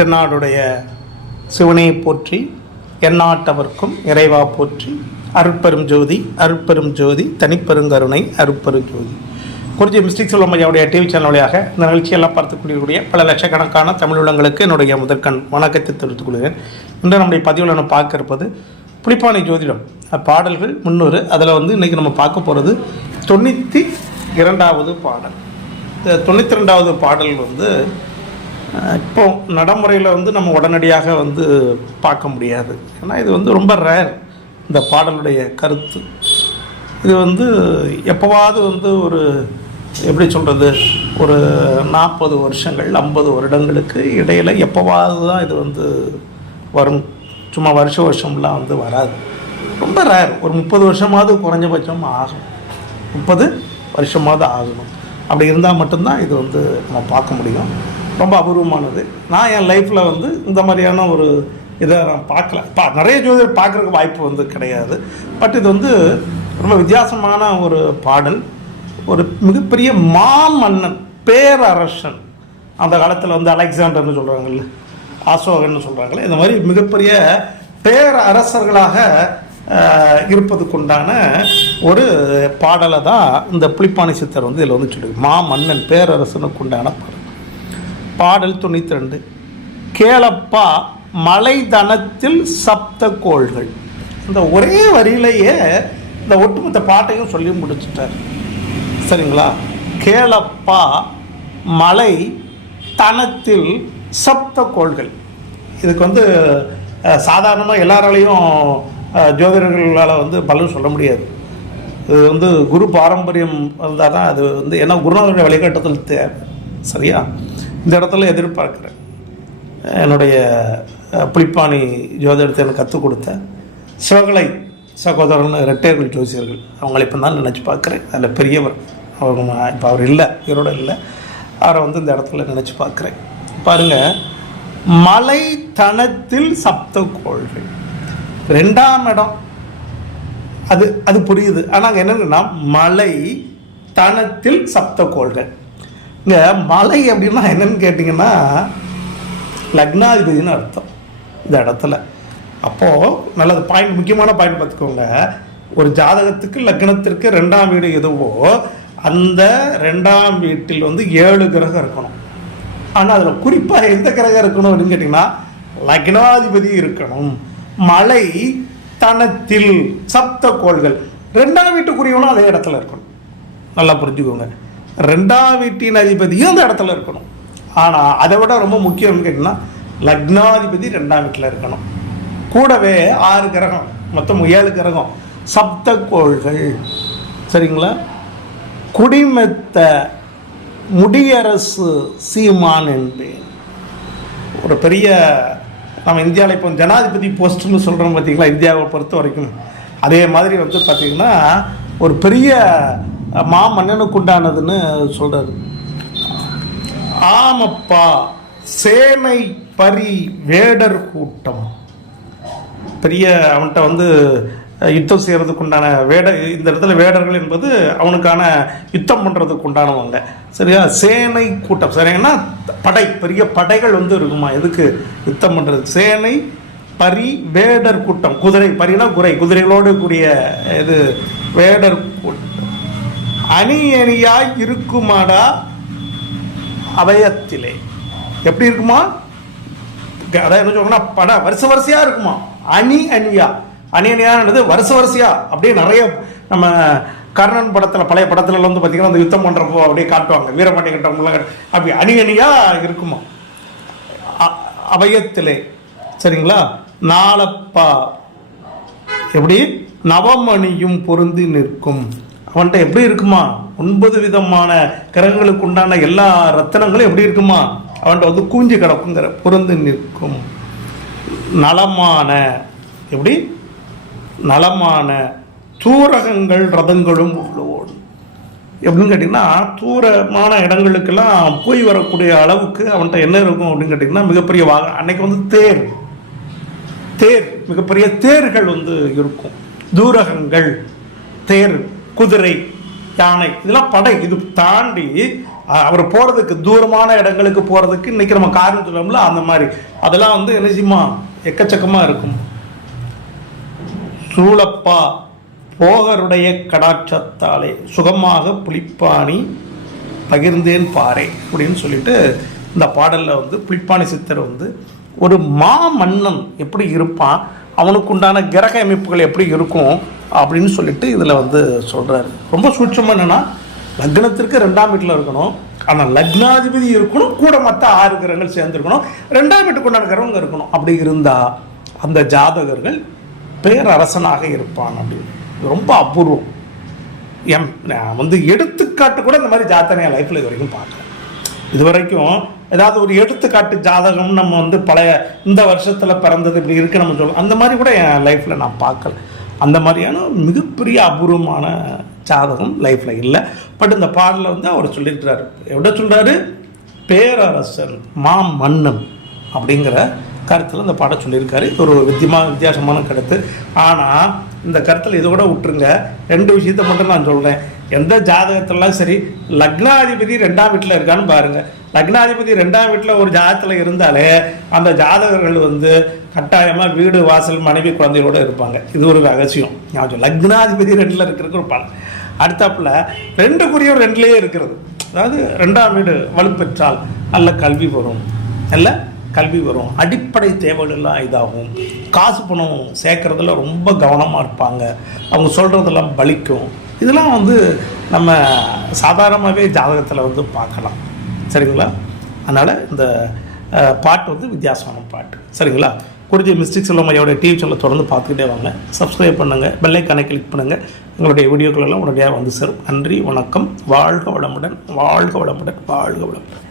தென்னாடுடைய சிவனை போற்றி எந்நாட்டவர்க்கும் இறைவா போற்றி அருட்பெரும் ஜோதி அருட்பெரும் ஜோதி தனிப்பெருங்கருணை அருட்பெரும் ஜோதி. குறிஞ்சி மிஸ்டிக் செல்வம் ஐயாவுடைய டிவி சேனல் வழியாக இந்த நிகழ்ச்சியெல்லாம் பார்த்துக்கூடிய பல லட்சக்கணக்கான தமிழ் உள்ளங்களுக்கு என்னுடைய முதற்கண் வணக்கத்தை தெரிவித்துக் கொள்கிறேன். இன்று நம்முடைய பதிவில் நம்ம பார்க்க இருப்பது ஜோதிடம் பாடல்கள் முன்னூறு. அதில் வந்து இன்றைக்கி நம்ம பார்க்க போகிறது தொண்ணூற்றி இரண்டாவது பாடல். இந்த தொண்ணூற்றி ரெண்டாவது பாடல் வந்து இப்போ நடைமுறையில் வந்து நம்ம உடனடியாக வந்து பார்க்க முடியாது. ஏன்னா இது வந்து ரொம்ப ரேர் இந்த பாடலுடைய கருத்து. இது வந்து எப்போவாவது வந்து ஒரு எப்படி சொல்கிறது ஒரு நாற்பது வருஷங்கள் ஐம்பது வருடங்களுக்கு இடையில் எப்போவாவது தான் இது வந்து வரும். சும்மா வருஷ வருஷம்லாம் வந்து வராது. ரொம்ப ரேர் ஒரு முப்பது வருஷமாவது குறைஞ்சபட்சம் ஆகும். முப்பது வருஷமாவது ஆகணும். அப்படி இருந்தால் மட்டும்தான் இது வந்து நம்ம பார்க்க முடியும். ரொம்ப அபூர்வமானது. நான் என் லைஃப்பில் வந்து இந்த மாதிரியான ஒரு இதை நான் பார்க்கல. பா நிறைய ஜோதிடர் பார்க்குறதுக்கு வாய்ப்பு வந்து கிடையாது. பட் இது வந்து ரொம்ப வித்தியாசமான ஒரு பாடல். ஒரு மிகப்பெரிய மாமன்னன் பேரரசன். அந்த காலத்தில் வந்து அலெக்சாண்டர்னு சொல்கிறாங்கல்ல அசோகன்னு சொல்கிறாங்களே இந்த மாதிரி மிகப்பெரிய பேரரசர்களாக இருப்பதுக்குண்டான ஒரு பாடலை தான் இந்த புளிப்பானி சித்தர் வந்து இதில் வந்து சொல்லி மாமன்னன் பேரரசனுக்கு உண்டான பாடல். பாடல் தொண்ணூற்றி ரெண்டு கேளப்பா மலைதனத்தில் சப்த கோள்கள். இந்த ஒரே வரியிலேயே இந்த ஒட்டுமொத்த பாட்டையும் சொல்லி முடிச்சிட்டார். சரிங்களா? கேளப்பா மலை தனத்தில் சப்த கோள்கள். இதுக்கு வந்து சாதாரணமாக எல்லாராலையும் ஜோதிடர்களால் வந்து பலன் சொல்ல முடியாது. இது வந்து குரு பாரம்பரியம் இருந்தால் தான் அது வந்து ஏன்னா குருநாதனுடைய வழிகாட்டுதல் தேவை சரியா? இந்த இடத்துல எதிர்பார்க்குறேன். என்னுடைய புளிப்பாணி ஜோதிடத்தை எனக்கு கற்றுக் கொடுத்த சிவகலை சகோதரன் ரெட்டையர்கள் ஜோசியர்கள் அவங்களை இப்போ தான் நினச்சி பார்க்குறேன். அதில் பெரியவர் அவங்க இப்போ அவர் இல்லை இவரோட இல்லை. அவரை வந்து இந்த இடத்துல நினச்சி பார்க்குறேன். பாருங்கள் மலை தனத்தில் சப்த கோள்கள். ரெண்டாம் இடம். அது அது புரியுது. ஆனால் என்னென்னா மலை தனத்தில் சப்த கோள்கள். இங்கே மலை அப்படின்னா என்னன்னு கேட்டிங்கன்னா லக்னாதிபதினு அர்த்தம். இந்த இடத்துல. அப்போது நல்லது பாயிண்ட் முக்கியமான பாயிண்ட் பார்த்துக்கோங்க. ஒரு ஜாதகத்துக்கு லக்னத்திற்கு ரெண்டாம் வீடு எதுவோ அந்த ரெண்டாம் வீட்டில் வந்து ஏழு கிரகம் இருக்கணும். ஆனால் அதில் குறிப்பாக எந்த கிரகம் இருக்கணும் அப்படின்னு கேட்டிங்கன்னா லக்னாதிபதி இருக்கணும். மலை தனத்தில் சப்த கோள்கள். ரெண்டாம் வீட்டுக்குரியவனும் அதே இடத்துல இருக்கணும். நல்லா புரிஞ்சுக்கோங்க. ரெண்டாம் வீட்டின் அதிபதியும் அந்த இடத்துல இருக்கணும். ஆனால் அதை விட ரொம்ப முக்கியம்னு கேட்டிங்கன்னா லக்னாதிபதி ரெண்டாம் வீட்டில் இருக்கணும். கூடவே ஆறு கிரகம் மொத்தம் ஏழு கிரகம் சப்த கோள்கள். சரிங்களா? குடிமெத்த முடியரசு சீமான் என்பேன். ஒரு பெரிய நம்ம இந்தியாவில் இப்போ ஜனாதிபதி போஸ்ட்னு சொல்கிறோம் பார்த்தீங்களா இந்தியாவை பொறுத்த வரைக்கும். அதே மாதிரி வந்து பார்த்திங்கன்னா ஒரு பெரிய மாமன்னனுக்கு உண்டானதுன்னு சொல்கிறாரு ஆமப்பா சேனை பரி வேடர் கூட்டம். பெரிய அவன்கிட்ட வந்து யுத்தம் செய்கிறதுக்கு உண்டான வேட இந்த இடத்துல வேடர்கள் என்பது அவனுக்கான யுத்தம் பண்ணுறதுக்கு உண்டானவங்க. சரியா? சேனை கூட்டம். சரிங்கன்னா படை பெரிய படைகள் வந்து இருக்குமா? எதுக்கு யுத்தம் பண்ணுறது சேனை பரி வேடர் கூட்டம். குதிரை பரினா குறை குதிரைகளோடு கூடிய இது வேடர் கூட்டம் அணி அணியாய் இருக்குமாடா அபயத்திலே எப்படி இருக்குமா? அதாவது என்ன சொல்றேன்னா பட வருஷ வரிசையா இருக்குமா? அணி அணியா. அணி அணியானது வருஷ வரிசையா. அப்படியே நிறைய நம்ம கர்ணன் படத்தில் பழைய படத்துல வந்து பார்த்தீங்கன்னா அந்த யுத்தம் பண்ணுறப்போ அப்படியே காட்டுவாங்க. வீரபாண்டிய கட்டம் காட்டு- அப்படி அணி அணியா இருக்குமா? அ- அபயத்திலே சரிங்களா? நாளப்பா. எப்படி? நவமணியும் பொருந்தி நிற்கும். அவன்கிட்ட எப்படி இருக்குமா? ஒன்பது விதமான கிரகங்களுக்கு உண்டான எல்லா ரத்தனங்களும் எப்படி இருக்குமா? அவன்கிட்ட வந்து கூஞ்சி கிடக்குங்கிற புரந்து நிற்கும். நலமான எப்படி? நலமான தூரகங்கள் ரதங்களும் உள்ளோடும் எப்படின்னு கேட்டிங்கன்னா தூரமான இடங்களுக்கெல்லாம் போய் வரக்கூடிய அளவுக்கு அவன்கிட்ட என்ன இருக்கும் அப்படின்னு கேட்டிங்கன்னா மிகப்பெரிய வாக அன்னைக்கு வந்து தேர். தேர் மிகப்பெரிய தேர்கள் வந்து இருக்கும். தூரகங்கள் தேர். குதிரை யானை இதெல்லாம் படை. இது தாண்டி அவர் போகிறதுக்கு தூரமான இடங்களுக்கு போகிறதுக்கு இன்றைக்கி நம்ம காரணம் சொல்லுவோம்ல அந்த மாதிரி. அதெல்லாம் வந்து என்ன எக்கச்சக்கமாக இருக்கும். சூழப்பா போகருடைய கடாட்சத்தாலே சுகமாக புளிப்பாணி பகிர்ந்தேன் பாறை அப்படின்னு சொல்லிட்டு இந்த பாடலில் வந்து புளிப்பாணி சித்தர் வந்து ஒரு மா மன்னன் எப்படி இருப்பான்? அவனுக்கு உண்டான கிரக அமைப்புகள் எப்படி இருக்கும்? அப்படின்னு சொல்லிட்டு இதில் வந்து சொல்கிறாரு ரொம்ப சூட்சமாக என்னென்னா லக்னத்திற்கு ரெண்டாம் வீட்டில் இருக்கணும். ஆனால் லக்னாதிபதி இருக்கணும் கூட மற்ற ஆறு கிரகங்கள் சேர்ந்துருக்கணும். ரெண்டாம் வீட்டுக்கு உண்டான கிரகங்க இருக்கணும். அப்படி இருந்தால் அந்த ஜாதகர்கள் பேரரசனாக இருப்பான் அப்படின்னு. ரொம்ப அபூர்வம். எம் நான் வந்து எடுத்துக்காட்டு கூட இந்த மாதிரி ஜாதகம் லைஃப்பில் இது வரைக்கும் பார்க்குறேன் இது வரைக்கும் ஏதாவது ஒரு எடுத்துக்காட்டு ஜாதகம் நம்ம வந்து பழைய இந்த வருஷத்தில் பிறந்தது இப்படி இருக்குது நம்ம சொல்லுவோம் அந்த மாதிரி கூட என் லைஃப்பில் நான் பார்க்கல. அந்த மாதிரியான மிகப்பெரிய அபூர்வமான ஜாதகம் லைஃப்பில் இல்லை. பட் இந்த பாடலில் வந்து அவர் சொல்லியிருக்கிறாரு. எவ்வளோ சொல்கிறாரு பேரரசன் மா மன்னன் அப்படிங்கிற கருத்தில் இந்த பாடம் சொல்லியிருக்காரு. இது ஒரு வித்தியமாக வித்தியாசமான கருத்து. ஆனால் இந்த கருத்தில் இதை கூட விட்டுருங்க. ரெண்டு விஷயத்தை மட்டும் நான் சொல்கிறேன் எந்த ஜாதகத்திலலாம் சரி லக்னாதிபதி ரெண்டாம் வீட்டில் இருக்கான்னு பாருங்கள் லக்னாதிபதி ரெண்டாம் வீட்டில் ஒரு ஜாதகத்தில் இருந்தாலே அந்த ஜாதகர்கள் வந்து கட்டாயமாக வீடு வாசல் மனைவி குழந்தையோட இருப்பாங்க. இது ஒரு ரகசியம். ஞாபகம் லக்னாதிபதி ரெண்டில் இருக்கிறதுக்கு ஒரு பலன். அடுத்தாப்பில் ரெண்டு குறியும் ரெண்டுலேயே இருக்கிறது. அதாவது ரெண்டாம் வீடு வலுப்பெற்றால் நல்ல கல்வி வரும். இல்லை கல்வி வரும். அடிப்படை தேவைகள்லாம் இதாகும். காசு பணம் சேர்க்குறதுல ரொம்ப கவனமாக இருப்பாங்க. அவங்க சொல்கிறதெல்லாம் பலிக்கும். இதெல்லாம் வந்து நம்ம சாதாரணமாகவே ஜாதகத்தில் வந்து பார்க்கலாம். சரிங்களா? அதனால் இந்த பாட்டு வந்து வித்தியாசமான பாட்டு. சரிங்களா? குறிஞ்சி மிஸ்டிக் செல்வமையோட டிவி சேனலை தொடர்ந்து பார்த்துக்கிட்டே வாங்க. சப்ஸ்கிரைப் பண்ணுங்கள் பெல்லைக்கானை கிளிக் பண்ணுங்கள் எங்களுடைய வீடியோக்கள் எல்லாம் உடனடியாக வந்து சேரும். நன்றி வணக்கம். வாழ்க வளமுடன் வாழ்க வளமுடன் வாழ்க வளமுடன்.